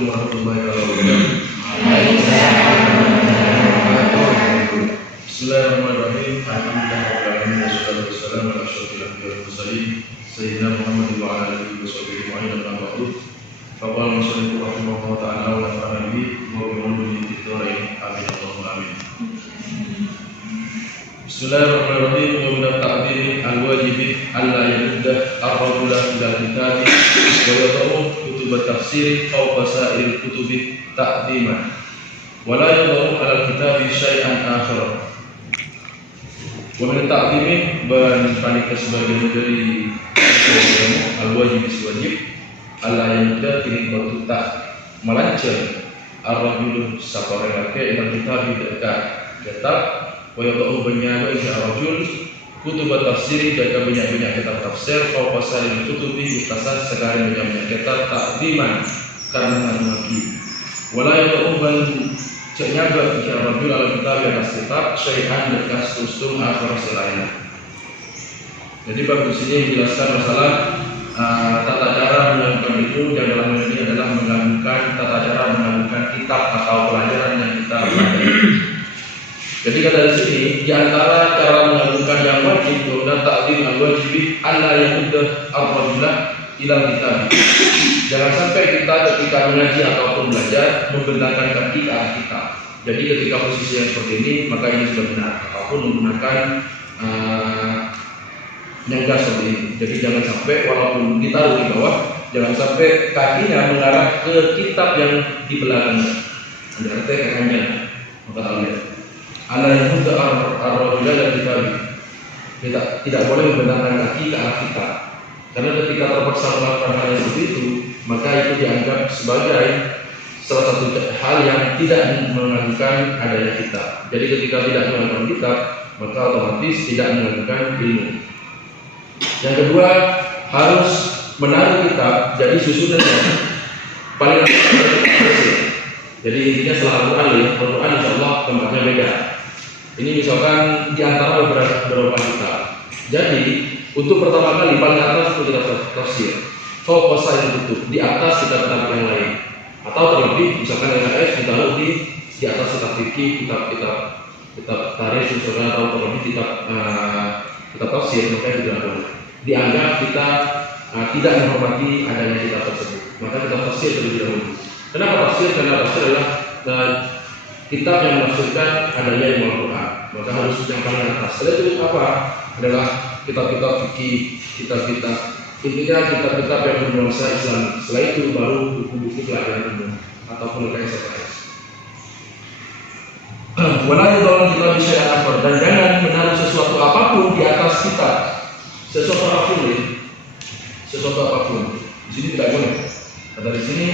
Assalamualaikum warahmatullahi wabarakatuh. Bismillahirrahmanirrahim. Alhamdulillahirabbil alamin wassalatu wassalamu ala asyrofil anbiya'i wal mursalin sayyidina Muhammadin wa ala alihi washabbihi ajma'in amma ba'du. Faqala musannif rahimahullah ta'ala wa nafa'ana bihi wa bi ulumi dzikri amin Allahumma amin. Bismillahirrahmanirrahim. Wa min at-ta'biri al-wajibi alla yudda ar-rajula ila kitabi wa yad'u kutub at-tafsir fawqa sa'ir kutubi ta'dhiman wa la yad'u ala al-kitabi syai'an akhar. Wa min at-ta'biri ban panika sebagian dari al-wajib wajib alla yudda kini batu tak melancar ar-rajulu saparelake ila kitabi dekat kitab wa yad'u banyak ar-rajul kutub tafsir jaga banyak-banyak kitab tafsir kau pasal kutubi utasan segala banyak kitab takdiman karena lagi wala yad'u ban cenyaga jika rajul al kitab yang kitab syai'an dekas ustum akhir selain. Jadi bab sini menjelaskan masalah tata cara melakukan itu, dan dalam hal ini adalah melakukan tata cara melakukan kitab atau pelajaran yang kita pelajari. Jadi kata di sini di antara cara melakukan yang wajib dan ta'dil al-wajib alla yudda ar-rajula ila kitab. Jangan sampai kita ketika mengaji ataupun belajar membentangkan kaki ke arah kitab. Jadi ketika posisi yang seperti ini maka ini sudah benar, ataupun menggunakan nyangga seperti ini. Jadi jangan sampai walaupun ditaruh di bawah, jangan sampai kakinya mengarah ke kitab yang di belakang. Anda arti kakinya, maka tahu ya. Ala yang muda ar-rajula dan kita tidak boleh membentangkan kaki ke arah kitab. Karena ketika terpaksa melakukan hal yang seperti itu, maka itu dianggap sebagai salah satu hal yang tidak mengajukan adanya kitab. Jadi ketika tidak mengajukan kitab, maka otomatis tidak mengajukan ilmu. Yang kedua, harus menaruh kitab. Jadi susunannya paling jadi intinya setelah Al-Quran insya Allah tempatnya beda. Ini misalkan di antara beberapa kitab. Jadi untuk pertama kali paling atas itu kita tafsir. Fokus yang tutup di atas kitab-kitab yang lain. Atau terlebih misalkan LKS ditaruh di atas kitab fikih, kitab tarikh misalkan, atau terlebih kitab tafsir, maka tidak boleh. Dianggap kita tidak menghormati adanya kitab tersebut. Maka kitab tafsir terlebih dahulu. Kenapa tafsir? Karena tafsir adalah kitab yang menafsirkan adanya ilmu Al-Quran. Maka harus yang paling atas. Setelah itu apa? Adalah kitab-kitab fikih, kitab-kitab intinya kitab-kitab yang bernuansa Islam. Setelah itu baru buku-buku pelajaran umum ataupun LKS. Wala yad'u ila syai'an akhar, dan jangan menaruh sesuatu apapun di atas kitab. Sesuatu apapun. Di sini tidak boleh. Kata di sini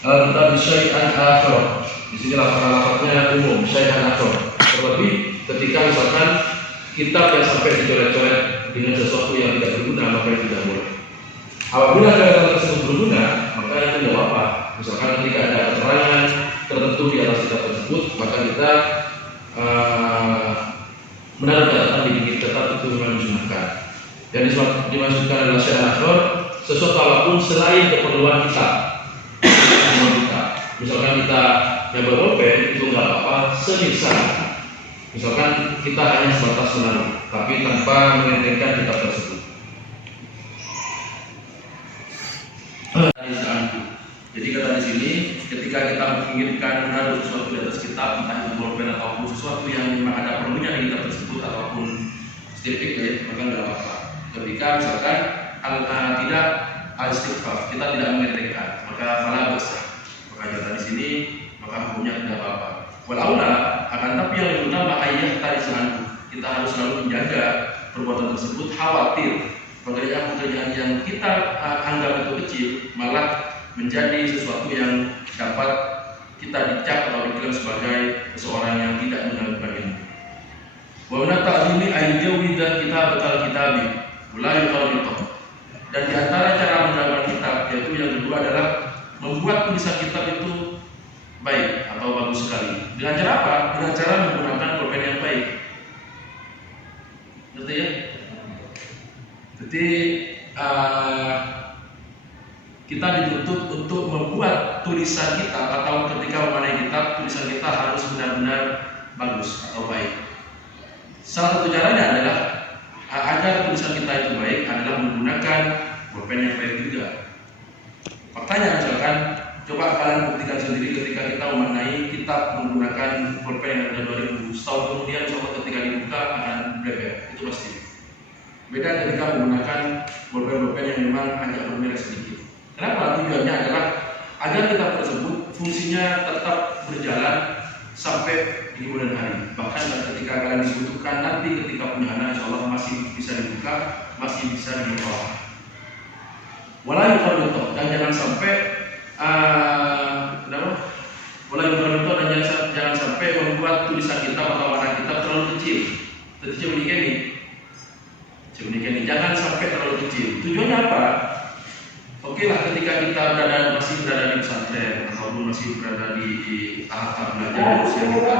kita syai'an akhar. Di sini lafaznya umum, syai'an akhar. Terlebih ketika misalkan kitab yang sampai dicoret-coret dengan sesuatu yang tidak berguna, maka itu tidak boleh. Apabila kata tersebut berguna, maka itu tidak apa-apa. Misalkan ketika ada keterangan tertentu di atas kitab tersebut, maka kita menaruh catatan di pinggir kitab itu memang disunahkan. Dan dimaksudkan adalah syai'an akhar, sesuatu apapun selain keperluan kita. Misalkan kita yang berpulpen itu nggak apa-apa, semisal misalkan kita hanya sebatas menaruh, tapi tanpa mengentengkan kitab tersebut. Jadi kata di sini, ketika kita menginginkan menaruh sesuatu di atas kitab, entah itu pulpen ataupun sesuatu yang memang ada perlunya di kitab tersebut ataupun stirpik, ya, maka nggak apa-apa. Ketika misalkan tidak al-istighfar, kita tidak mengentengkan, maka fala besar. Maka kata di sini, maka hukumnya tidak apa-apa. Walaula akan tapi yang lebih utama ayat tadi selanjutnya, kita harus selalu menjaga perbuatan tersebut, khawatir pekerjaan-pekerjaan yang kita anggap itu kecil malah menjadi sesuatu yang dapat kita dicap atau diklaim sebagai seseorang yang tidak menjalankan ilmu. Wa min ta'zimi ayyuhida kita betal kitabi la yuqarritu. Dan di antara cara menjalankan kitab yaitu yang kedua adalah membuat tulisan kitab itu baik atau bagus sekali. Dengan cara apa? Dengan cara menggunakan pulpen yang baik. Ngerti ya? Jadi kita dituntut untuk membuat tulisan kita atau ketika mewarnai kitab, tulisan kita harus benar-benar bagus atau baik. Salah satu caranya adalah agar tulisan kita itu baik adalah menggunakan pulpen yang baik juga. Faktanya misalkan, coba kalian buktikan sendiri ketika kita mewarnai kitab menggunakan pulpen yang ada 2000, setahun kemudian coba ketika dibuka akan bleber, itu pasti. Beda ketika menggunakan pulpen-pulpen yang memang agak bermerek sedikit. Kenapa? Tujuannya adalah agar kitab tersebut fungsinya tetap berjalan sampai di kemudian hari. Bahkan ketika kalian dibutuhkan nanti ketika punya anak, insya Allah masih bisa dibuka, masih bisa dibawa. Walau yukarnuto, dan jangan sampai dan jangan sampai membuat tulisan kita atau warna kita terlalu kecil. Jadi jangan sampai terlalu kecil. Tujuannya apa? Oke lah, ketika kita masih berada di pesantren ataupun masih berada di tahap belajar usia kita